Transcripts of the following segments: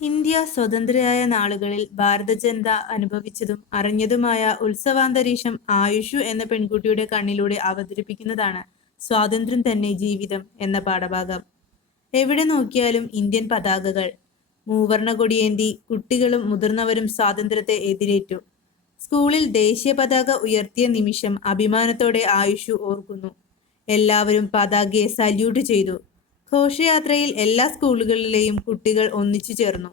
India സ്വതന്ത്രയായ നാളുകളിൽ ഭാരത ജനത അനുഭവിച്ചതും അറിഞ്ഞതുമായ ഉത്സവാന്തരീക്ഷം ആയുഷു എന്ന പെൺകുട്ടിയുടെ കണ്ണിലൂടെ അവതരിപ്പിക്കുന്നതാണ് സ്വാതന്ത്ര്യം തന്നെ ജീവിതം എന്ന പാഠഭാഗം. എവിടെ നോക്കിയാലും ഇന്ത്യൻ പതാകകൾ മൂവർണ കൊടിയേന്തി കുട്ടികളും മുതിർന്നവരും സ്വാതന്ത്ര്യത്തെ എതിരേറ്റു. സ്കൂളിൽ ദേശീയ പതാക ഉയർത്തിയ നിമിഷം അഭിമാനത്തോടെ ആയുഷു ഓർക്കുന്നു. എല്ലാവരും പതാകയെ സല്യൂട്ട് ചെയ്തു. ഘോഷയാത്രയിൽ എല്ലാ സ്കൂളുകളിലെയും കുട്ടികൾ ഒന്നിച്ചു ചേർന്നു.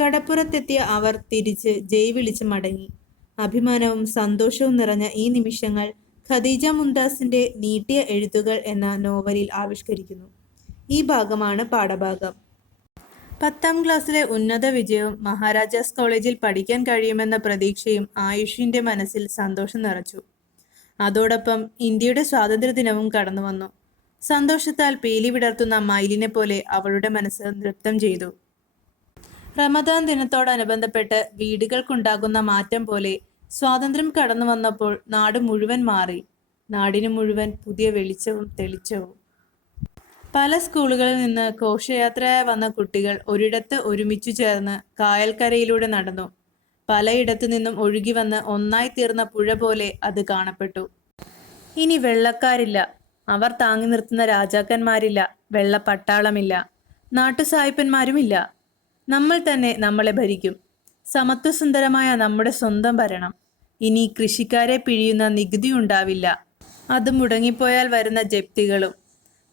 കടപ്പുറത്തെത്തിയ അവർ തിരിച്ച് ജയ് വിളിച്ച് മടങ്ങി. അഭിമാനവും സന്തോഷവും നിറഞ്ഞ ഈ നിമിഷങ്ങൾ ഖദീജ മുംതാസിന്റെ നീട്ടിയ എഴുത്തുകൾ എന്ന നോവലിൽ ആവിഷ്കരിക്കുന്നു. ഈ ഭാഗമാണ് പാഠഭാഗം. പത്താം ക്ലാസ്സിലെ ഉന്നത വിജയവും മഹാരാജാസ് കോളേജിൽ പഠിക്കാൻ കഴിയുമെന്ന പ്രതീക്ഷയും ആയുഷിന്റെ മനസ്സിൽ സന്തോഷം നിറച്ചു. അതോടൊപ്പം ഇന്ത്യയുടെ സ്വാതന്ത്ര്യദിനവും കടന്നു വന്നു സന്തോഷത്താൽ പേലി വിടർത്തുന്ന മയിലിനെ പോലെ അവളുടെ മനസ്സ് നൃത്തം ചെയ്തു. റമദാൻ ദിനത്തോടനുബന്ധപ്പെട്ട് വീടുകൾക്കുണ്ടാകുന്ന മാറ്റം പോലെ സ്വാതന്ത്ര്യം കടന്നു വന്നപ്പോൾ നാട് മുഴുവൻ മാറി. നാടിനു മുഴുവൻ പുതിയ വെളിച്ചവും തെളിച്ചവും. പല സ്കൂളുകളിൽ നിന്ന് ഘോഷയാത്രയായി വന്ന കുട്ടികൾ ഒരിടത്ത് ഒരുമിച്ചു ചേർന്ന് കായൽക്കരയിലൂടെ നടന്നു. പലയിടത്തു നിന്നും ഒഴുകി വന്ന് ഒന്നായി തീർന്ന പുഴ പോലെ അത് കാണപ്പെട്ടു. ഇനി വെള്ളക്കാരില്ല. അവർ താങ്ങി നിർത്തുന്ന രാജാക്കന്മാരില്ല വെള്ള പട്ടാളമില്ല നാട്ടുസായിപ്പന്മാരുമില്ല. നമ്മൾ തന്നെ നമ്മളെ ഭരിക്കും. സമത്വസുന്ദരമായ നമ്മുടെ സ്വന്തം ഭരണം. ഇനി കൃഷിക്കാരെ പിഴിയുന്ന നികുതി ഉണ്ടാവില്ല. അത് മുടങ്ങിപ്പോയാൽ വരുന്ന ജപ്തികളും.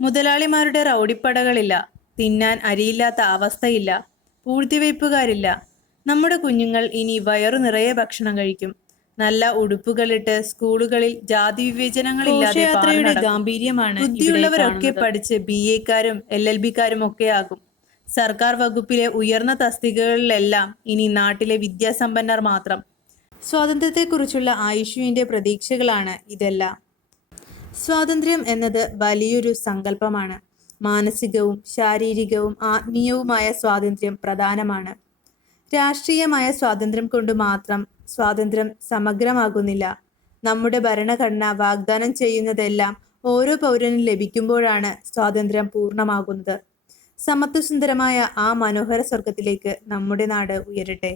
മുതലാളിമാരുടെ റൗഡിപ്പടകളില്ല. തിന്നാൻ അരിയില്ലാത്ത അവസ്ഥയില്ല. പൂഴ്ത്തിവയ്പ്പുകാരില്ല. നമ്മുടെ കുഞ്ഞുങ്ങൾ ഇനി വയറു നിറയെ ഭക്ഷണം കഴിക്കും. നല്ല ഉടുപ്പുകളിട്ട് സ്കൂളുകളിൽ ജാതി വിവേചനങ്ങളില്ലാതെ ഗാംഭീര്യമാണ് ബുദ്ധിയുള്ളവരൊക്കെ പഠിച്ച് ബി എക്കാരും എൽ എൽ ബിക്കാരും ഒക്കെ ആകും സർക്കാർ വകുപ്പിലെ ഉയർന്ന തസ്തികകളിലെല്ലാം ഇനി നാട്ടിലെ വിദ്യാസമ്പന്നർ മാത്രം. സ്വാതന്ത്ര്യത്തെക്കുറിച്ചുള്ള ആയുഷുവിന്റെ പ്രതീക്ഷകളാണ് ഇതെല്ലാം. സ്വാതന്ത്ര്യം എന്നത് വലിയൊരു സങ്കല്പമാണ്. മാനസികവും ശാരീരികവും ആത്മീയവുമായ സ്വാതന്ത്ര്യം പ്രധാനമാണ്. രാഷ്ട്രീയമായ സ്വാതന്ത്ര്യം കൊണ്ട് മാത്രം സ്വാതന്ത്ര്യം സമഗ്രമാകുന്നില്ല. നമ്മുടെ ഭരണഘടന വാഗ്ദാനം ചെയ്യുന്നതെല്ലാം ഓരോ പൗരനും ലഭിക്കുമ്പോഴാണ് സ്വാതന്ത്ര്യം പൂർണമാകുന്നത്. സമത്വസുന്ദരമായ ആ മനോഹര സ്വർഗത്തിലേക്ക് നമ്മുടെ നാട് ഉയരട്ടെ.